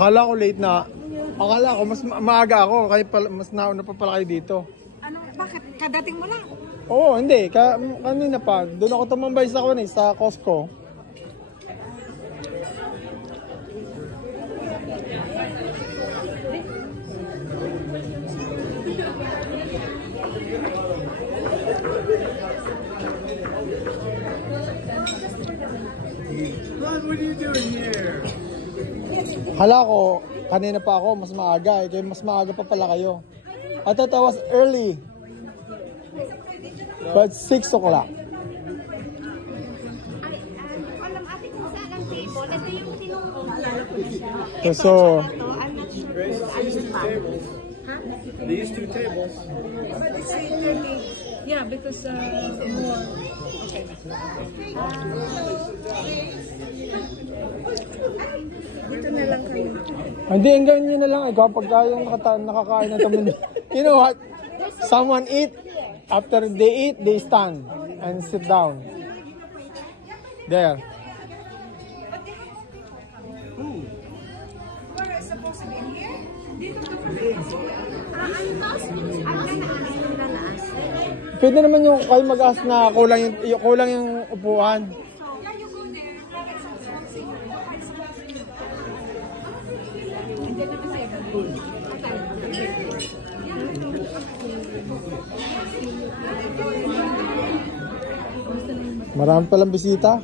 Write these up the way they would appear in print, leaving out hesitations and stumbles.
Akala ko late na. Akala ko mas maaga ako. Kaya mas nauna pa pala kayo dito. Ano, bakit? Kadating mo lang? Oo, hindi. Kanina pa. Doon ako tumambay sa Costco. Ron, what are you doing here? Hala ko, kanina pa ako, mas maaga. Kaya mas maaga pa pala kayo. I thought I was early. But 6 o'clock. Alam ate kung saan ang table. Ito yung tinungkong. So, I'm not sure. These two tables. But it's 8:30. Yeah, because more. Okay. Dito na lang kayo. hindi, hanggang nyo na lang. Kapag kayong nakakain na taman. You know what? Someone eat. After they eat, they stand and sit down. There. Where is supposed to be in here? Dito ka pa. I'm gonna ask. Pwede naman yung kayo mag-ask na kulang yung upuan. Yeah, you go there. Get something. And then naman sa'yo. Marami palang bisita.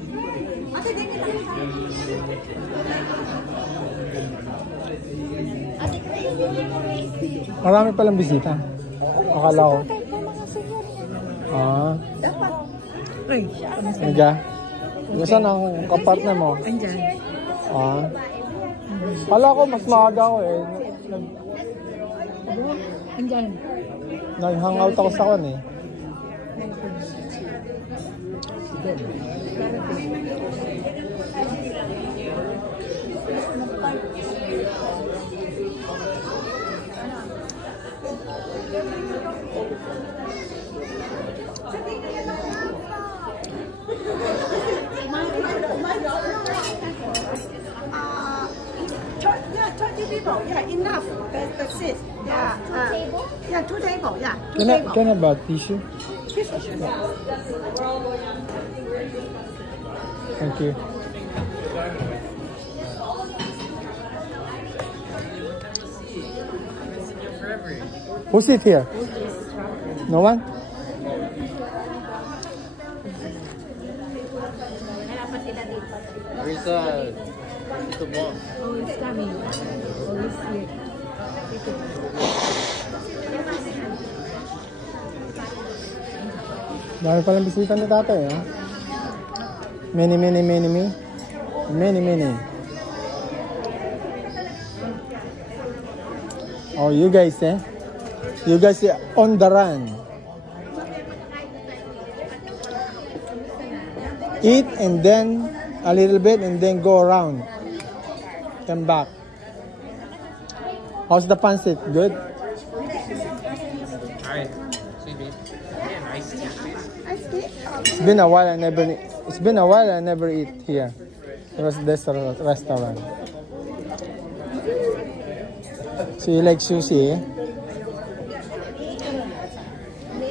Marami palang bisita. Akala ko. Dapat. Nega. Saan ang kapartner mo? Andyan. Akala ko mas maaga ako eh. Andyan. Nag-hangout ako sa kan eh. Yeah, 20 people. Yeah, enough. The seat. Yeah. Yeah, 2 tables. Yeah, 2 tables. Can I buy tissue? Thank you. Who's it here? No one? Where's the ball? Oh, it's coming. Oh, it's here. Dami palang bisita ni tatay, ha? Many. Oh, you guys, eh? You guys are on the run. Eat and then a little bit and then go around. Come back. How's the pancit? Good? Alright. Maybe. Yeah, nice tea, please. It's been a while I never eat here. It was this restaurant. So you like sushi, eh?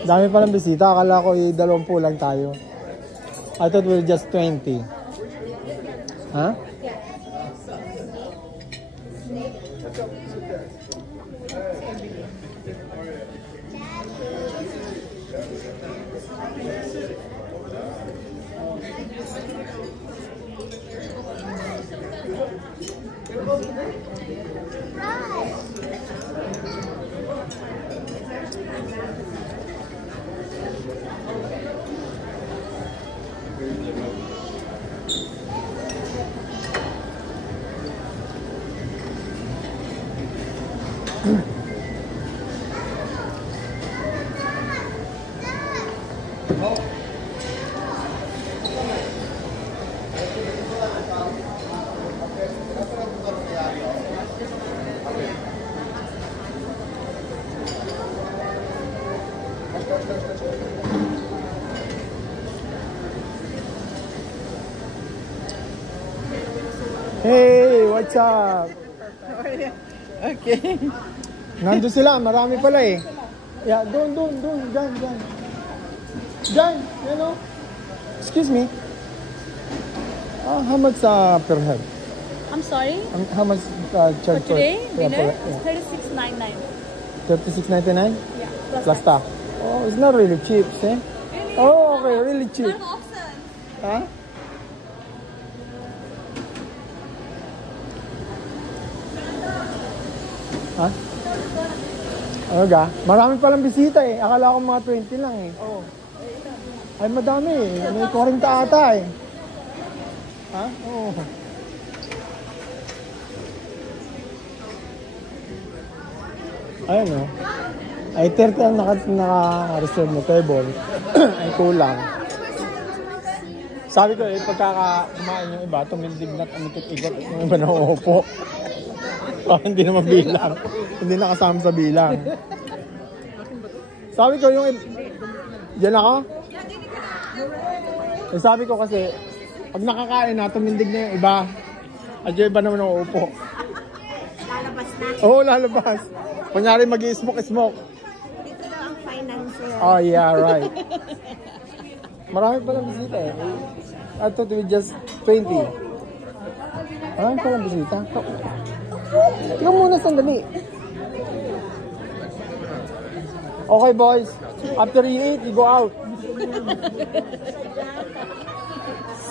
Dami palang bisita. Akala ko 20 lang tayo. I thought we were just 20. Huh? Hey, what's up? Okay. Nandun sila, marami pala eh. Yeah, doon, dyan. Dyan, you know? Excuse me. How much per head? I'm sorry? How much For charge today, yeah, dinner, yeah. $36.99. $36.99? Yeah. Plus tax. Oh, it's not really cheap, eh? Oh, okay, really cheap. Huh? Ha? Ano ga? Marami palang bisita eh. Akala ko mga 20 lang eh. Oh. Ay, madami eh. May 40 ata eh. Ha? Oo. Oh. Ayun oh. Ay, 30 ang naka-reserve na table. Ay, kulang. Sabi ko eh, pagkaka-kumain yung iba, tumindig na amikit-ikot yung iba na uupo. Hindi na mabilang. Hindi nakasama sa bilang. Sabi ko yung... Diyan ako? Eh, sabi ko kasi, pag nakakain na, tumindig na yung iba. At yung iba naman uupo. Lalabas na. Oo, lalabas. Kunyari mag-i-smoke. Dito daw ang financial. Oh, yeah, right. Marami palang bisita eh. I thought we just 20. Marami palang bisita. Tingnan muna sandali. Okay, boys. After you eat, you go out.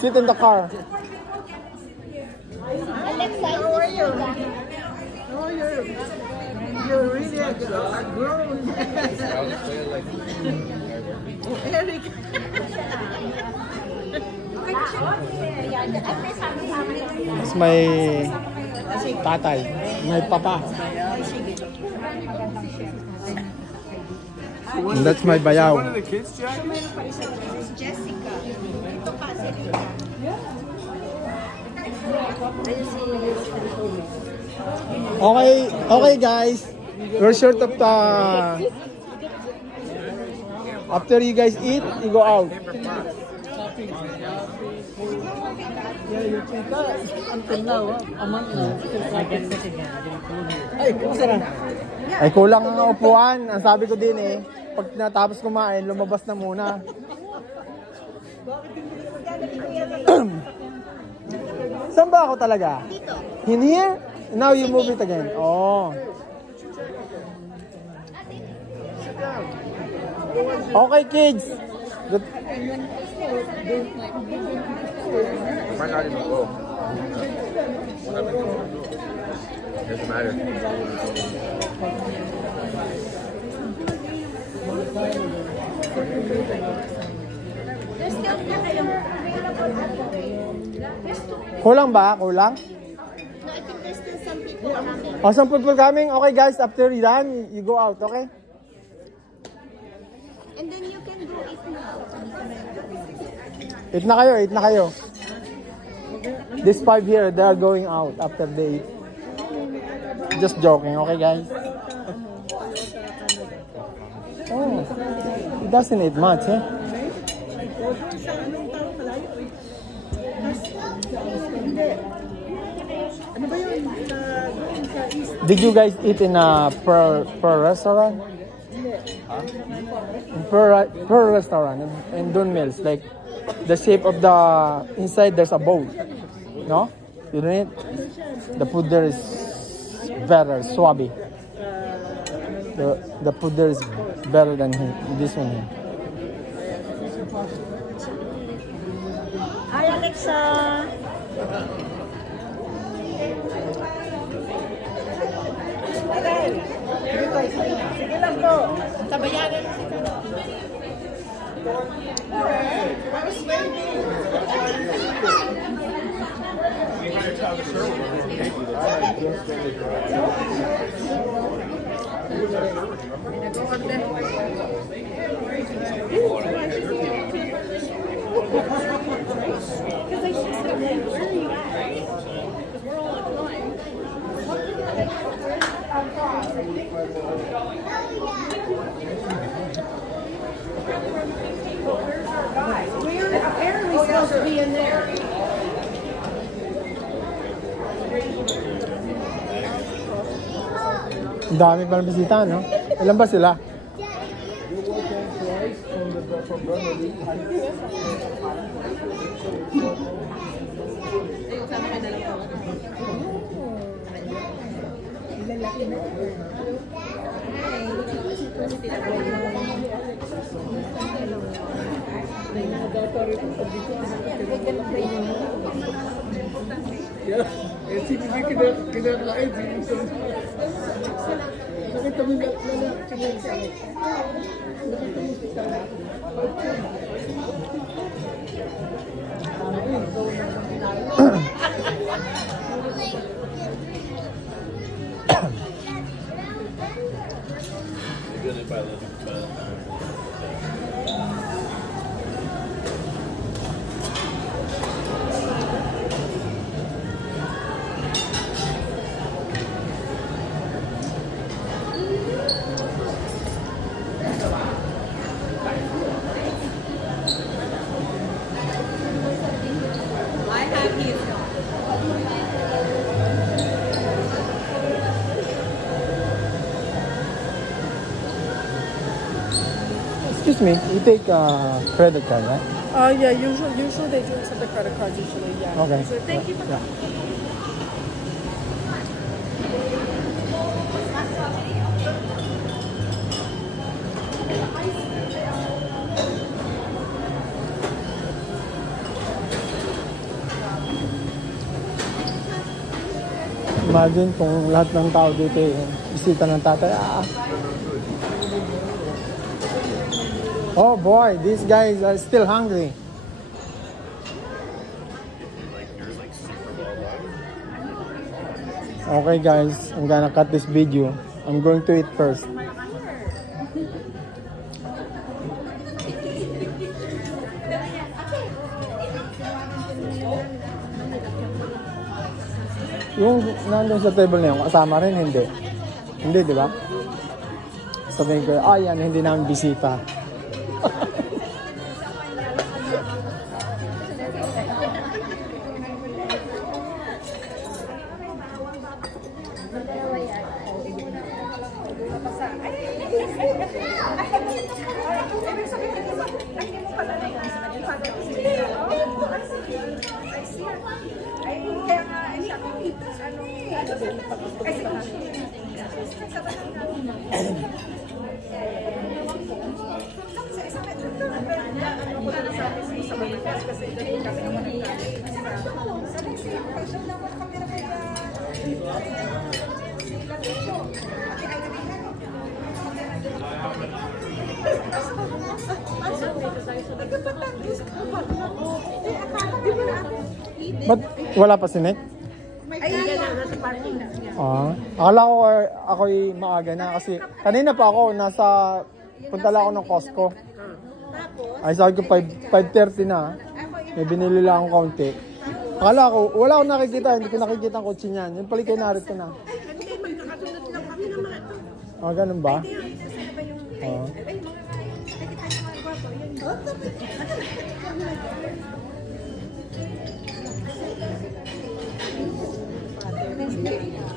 Sit in the car. Alexa, How are you? Oh, you're really grown. Eric. Mas may tatay. May papa. And that's my bayaw. One of the kids, Jack? Jessica. Ito pa si Okay guys. We're short of the... After you guys eat, you go out. Ay, kulang ang upuan. Ang sabi ko din eh, pag natapos kumain, lumabas na muna. Saan ba ako talaga? dito. In here? Now you move it again. Oh. Okay, kids. Might not even go. Doesn't matter. Kulang ba? Kulang? No, I think there's still some people coming. Oh, some people coming. Okay, guys, after you're done, you go out, okay? And then you can go eat now. Eat na kayo, eat na kayo. These 5 here, they are going out after they eat. Just joking, okay, guys? Oh, it doesn't eat much, eh? Did you guys eat in a per restaurant? Per restaurant in Dun Mills, like the shape of the inside there's a bowl. No? You didn't? The food there is better, swabby. The food there is better than this one here. Hi, Alexa. Sige lang po. Sabayanan si We're apparently supposed to be in there. Ang dami pa ng bisita, no? Ilan ba sila? Excuse me, you take credit card, right? Yeah, usually they do accept the credit cards usually, yeah. Okay. So thank you for Yeah. Imagine kung lahat ng tao dito yung bisita ng tatay. Oh boy, these guys are still hungry. Okay guys, I'm gonna cut this video. I'm going to eat first. Yung nandun sa table na yun, kasama rin, hindi. Hindi, di ba? Sabihin ko, yan, hindi namin bisita. Ba't wala pa si Nick? Akala ko ako'y maaga na kasi kanina pa ako punta lang ako ng Costco. Ay sabi ko 5:30 na. May binili lang akong kaunti. Akala ko wala akong nakikita, hindi ko nakikita ang kotse niyan. Yung pala kayo narito na. Ganun ba?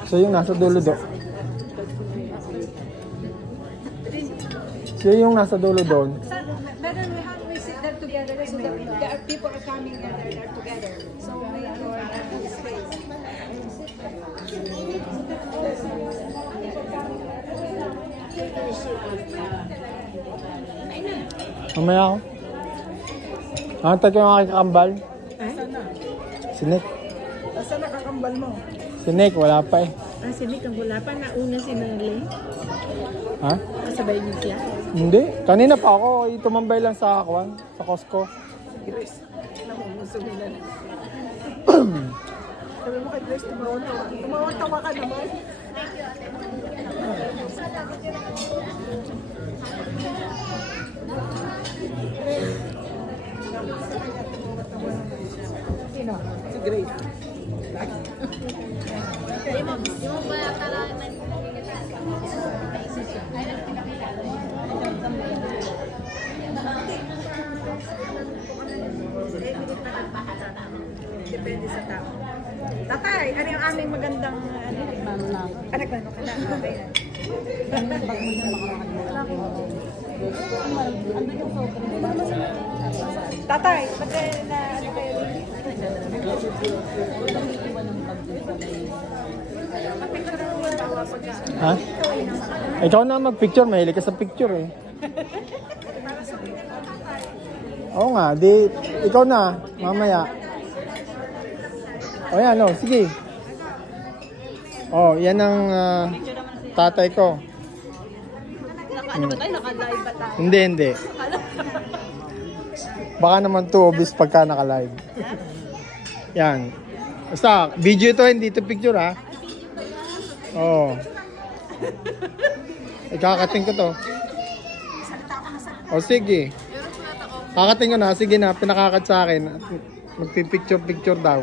Siya yung nasa dulo do. Siya yung nasa dulo doon. Then we have to sit there together so the people are coming and they're together. So we have space. Mamaya ako. Hantay ko yung aking kakambal. Si Nick. Saan nakakambal mo? Si Nick, wala pa eh. Si Nick ang wala pa. Nauna si Nalay. Ha? Kasabay niyo siya? Hindi. Kanina pa ako. Tumambay lang sa Costco. Grace. Namusumilan. Sabi mo kay Grace, tumawa-tawa. Tumawa-tawa ka naman. Sino? Si Grace. aming magandang anak na ka na. Okay na. Tatay, ba't na ano kayo? Ha? Ikaw na mag-picture, mahilig ka sa picture eh. Oo nga, di, ikaw na, mamaya. O yan, o, sige. O, yan ang tatay ko. Ano ba tayo? Naka-live ba tayo? Hindi, hindi. Baka naman to obvious pagka naka-live. Yan. Basta, video ito, hindi ito picture ha. Oo. Ikakating ko to. O sige. Kakating ko na, sige na, pinakakat sa akin. Magpipicture-picture daw.